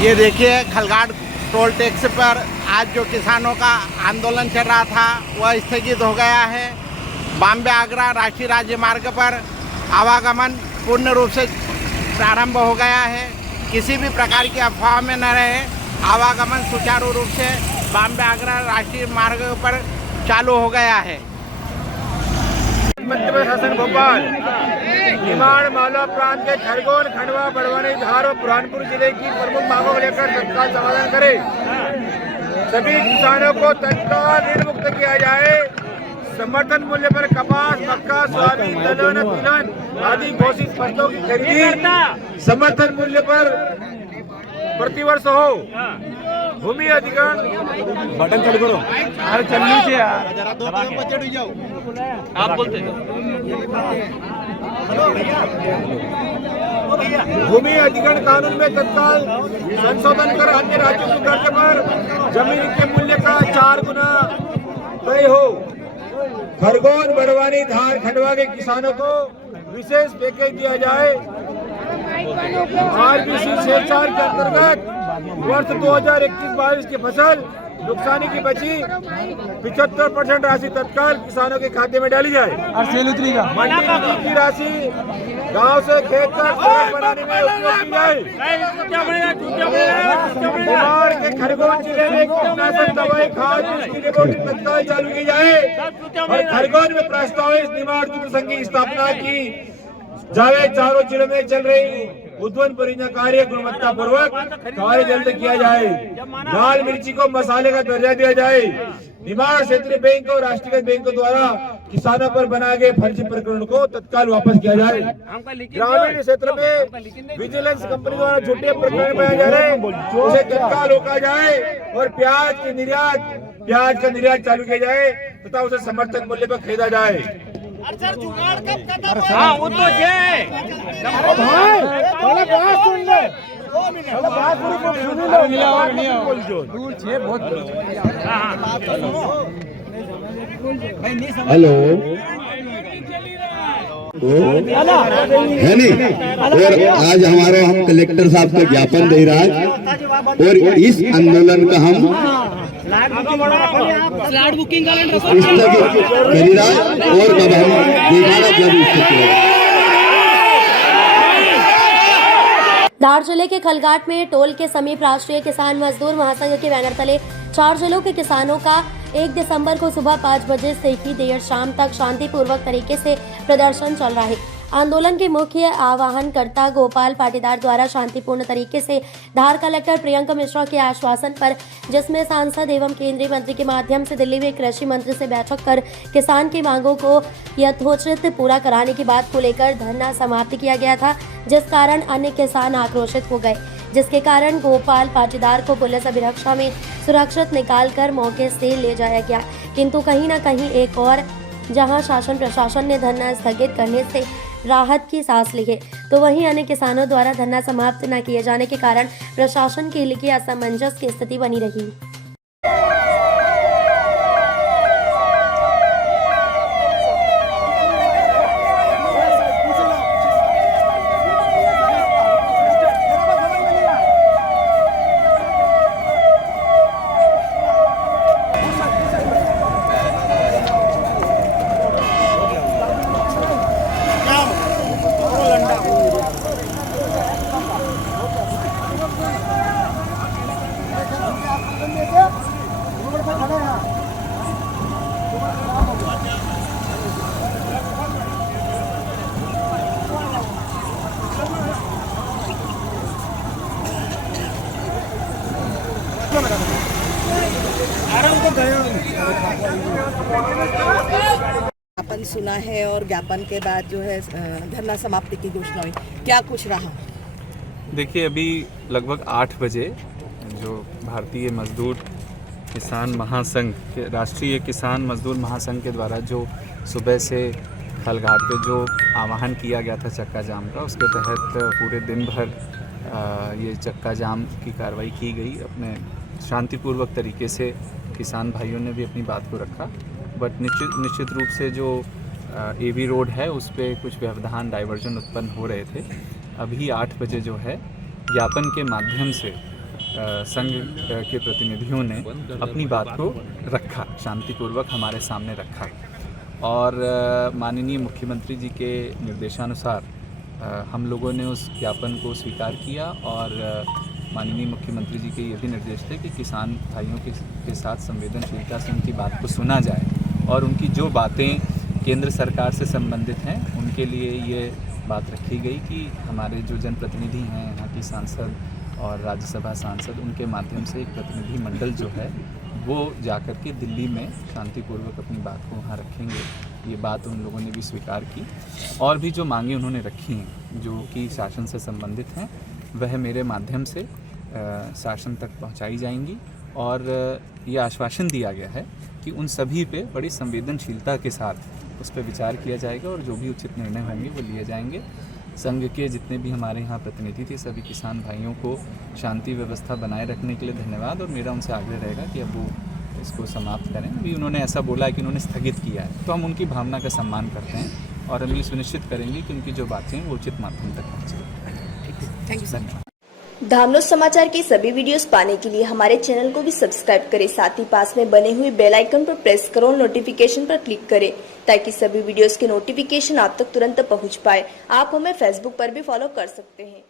ये देखिए Khalghat toll tax पर आज जो किसानों का आंदोलन चल रहा था वह स्थगित हो गया है। बॉम्बे आगरा राष्ट्रीय राजमार्ग पर आवागमन पूर्ण रूप से प्रारंभ हो गया है। किसी भी प्रकार की अफवाह में न रहे, आवागमन सुचारू रूप से बॉम्बे आगरा राष्ट्रीय मार्ग पर चालू हो गया है। मध्य प्रदेश शासन भोपाल निमाड़ मालवा प्रांत के खरगोन, खंडवा, बड़वानी, धार और बुरहानपुर जिले की प्रमुख मांगों को लेकर तत्काल समाधान करे। सभी किसानों को तत्काल ऋण मुक्त किया जाए। समर्थन मूल्य पर कपास, मक्का, सोयाबीन, दलहन, तिलहन आदि घोषित फसलों की खरीदी समर्थन मूल्य पर प्रतिवर्ष हो। भूमि अधिग्रहण बटन चालू करो। अरे चल लीजिए यार, आप बोलते भूमि अधिग्रहण कानून में तत्काल संशोधन कर अन्य राज्यों के दर्ज पर जमीन के मूल्य का 4 गुना तय हो। खरगोन, बड़वानी, धार, खंडवा के किसानों को विशेष पैकेज दिया जाए। आरबीसी 6-4 के अंतर्गत वर्ष 2021-22 की फसल नुकसानी की बची 75% राशि तत्काल किसानों के खाते में डाली जाए। मंडी की राशि गांव से खेत तक सड़क बनाने में उपयोग की जाए। बिहार के खरगोन जिले में कीटनाशक दवाई खाद की रिपोर्टिंग तत्काल चालू की जाए और खरगोन में प्रस्तावित निमाड़ दूध संघ की स्थापना की जाए। चारों जिलों में चल रही उद्वन परियोजना कार्य गुणवत्ता पूर्वक कार्य जल्द किया जाए। लाल मिर्ची को मसाले का दर्जा दिया जाए। निमाड़ क्षेत्रीय बैंक और राष्ट्रीय बैंकों द्वारा किसानों पर बनाए गए फर्जी प्रकरण को तत्काल वापस किया जाए। ग्रामीण क्षेत्र में विजिलेंस कंपनी द्वारा झूठे प्रकरण बनाए जा रहे हैं, उसे तत्काल रोका जाए और प्याज का निर्यात चालू किया जाए तथा उसे समर्थन मूल्य पर खरीदा जाए। हाँ वो तो हेलो है नहीं। और आज हम कलेक्टर साहब को ज्ञापन दे रहा है और इस आंदोलन का हम स्लॉट बुकिंग और धार जिले के खलघाट में टोल के समीप राष्ट्रीय किसान मजदूर महासंघ के बैनर तले 4 जिलों के किसानों का 1 दिसंबर को सुबह 5 बजे से ही देर शाम तक शांतिपूर्वक तरीके से प्रदर्शन चल रहा है। आंदोलन के मुख्य आह्वानकर्ता गोपाल पाटीदार द्वारा शांतिपूर्ण तरीके से धार कलेक्टर प्रियंका मिश्रा के आश्वासन पर, जिसमें सांसद एवं केंद्रीय मंत्री के माध्यम से दिल्ली में कृषि मंत्री से बैठक कर किसान की मांगों को यथोचित पूरा कराने की बात को लेकर धरना समाप्त किया गया था, जिस कारण अन्य किसान आक्रोशित हो गए, जिसके कारण गोपाल पाटीदार को पुलिस अभिरक्षा में सुरक्षित निकालकर मौके से ले जाया गया। किंतु कहीं न कहीं एक और जहां शासन प्रशासन ने धरना स्थगित करने से राहत की सांस ली है, तो वहीं अन्य किसानों द्वारा धरना समाप्त न किए जाने के कारण प्रशासन के लिए असमंजस की स्थिति बनी रही। ज्ञापन सुना है और ज्ञापन के बाद जो है धरना समाप्ति की घोषणा हुई, क्या कुछ रहा? देखिए अभी लगभग 8 बजे जो भारतीय मजदूर किसान महासंघ के राष्ट्रीय किसान मजदूर महासंघ के द्वारा जो सुबह से खलघाट पे जो आह्वान किया गया था चक्का जाम का, उसके तहत पूरे दिन भर ये चक्का जाम की कार्रवाई की गई। अपने शांतिपूर्वक तरीके से किसान भाइयों ने भी अपनी बात को रखा, बट निश्चित रूप से जो एवी रोड है उस पर कुछ व्यवधान डाइवर्जन उत्पन्न हो रहे थे। अभी 8 बजे जो है ज्ञापन के माध्यम से संघ के प्रतिनिधियों ने अपनी बात को रखा, शांतिपूर्वक हमारे सामने रखा और माननीय मुख्यमंत्री जी के निर्देशानुसार हम लोगों ने उस ज्ञापन को स्वीकार किया और माननीय मुख्यमंत्री जी के ये भी निर्देश थे कि किसान भाइयों के साथ संवेदनशीलता से उनकी बात को सुना जाए और उनकी जो बातें केंद्र सरकार से संबंधित हैं उनके लिए ये बात रखी गई कि हमारे जो जनप्रतिनिधि हैं, यहाँ की सांसद और राज्यसभा सांसद, उनके माध्यम से एक प्रतिनिधि मंडल जो है वो जाकर के दिल्ली में शांतिपूर्वक अपनी बात को वहाँ रखेंगे। ये बात उन लोगों ने भी स्वीकार की और भी जो मांगे उन्होंने रखी हैं जो कि शासन से संबंधित हैं वह मेरे माध्यम से शासन तक पहुँचाई जाएंगी और ये आश्वासन दिया गया है कि उन सभी पे बड़ी संवेदनशीलता के साथ उस पर विचार किया जाएगा और जो भी उचित निर्णय होंगे वो लिए जाएंगे। संघ के जितने भी हमारे यहाँ प्रतिनिधि थे सभी किसान भाइयों को शांति व्यवस्था बनाए रखने के लिए धन्यवाद और मेरा उनसे आग्रह रहेगा कि अब वो इसको समाप्त करें। अभी उन्होंने ऐसा बोला है कि उन्होंने स्थगित किया है तो हम उनकी भावना का सम्मान करते हैं और हम ये सुनिश्चित करेंगे कि उनकी जो बातें हैं वो उचित माध्यम तक पहुँचे। Thank you sir. धामनोद समाचार के सभी वीडियोस पाने के लिए हमारे चैनल को भी सब्सक्राइब करें, साथ ही पास में बने हुए बेल आइकन पर प्रेस करो, नोटिफिकेशन पर क्लिक करें ताकि सभी वीडियोस के नोटिफिकेशन आप तक तुरंत पहुंच पाए। आप हमें फेसबुक पर भी फॉलो कर सकते हैं।